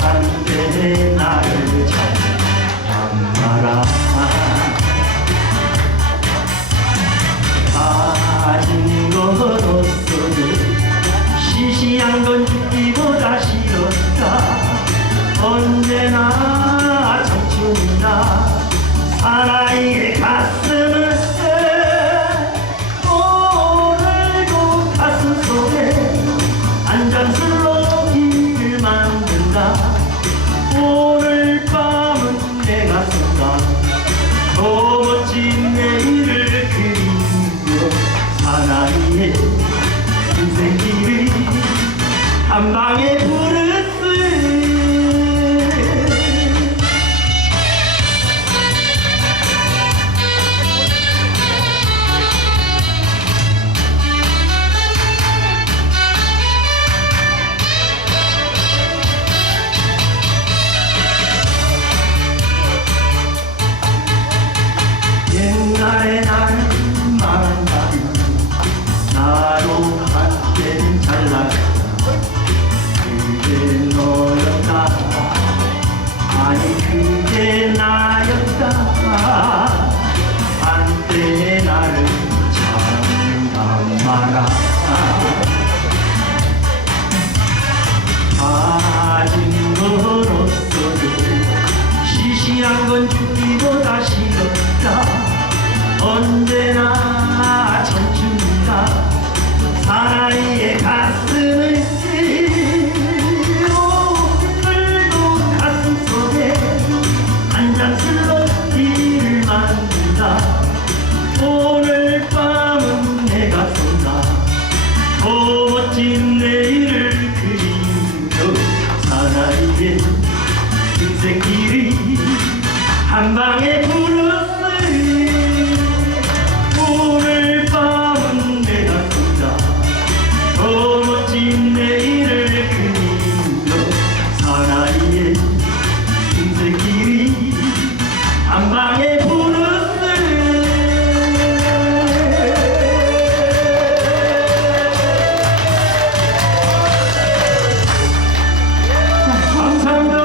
한때 나를 가진 것 없어도 시시한 건 죽기보다 싫었다 언제나 청춘이다 사나이의 가슴 인생길을 한 방에 부르 건 죽기보다 싫었다. 언제나 청춘이다 사나이의 가슴을 쓸고 끌고 가슴 속에 한장스러운 일을 만든다. 오늘 밤은 내가 쏜다. 더 멋진 내일을 그리며 사나이의 그새 길이 한방에 부른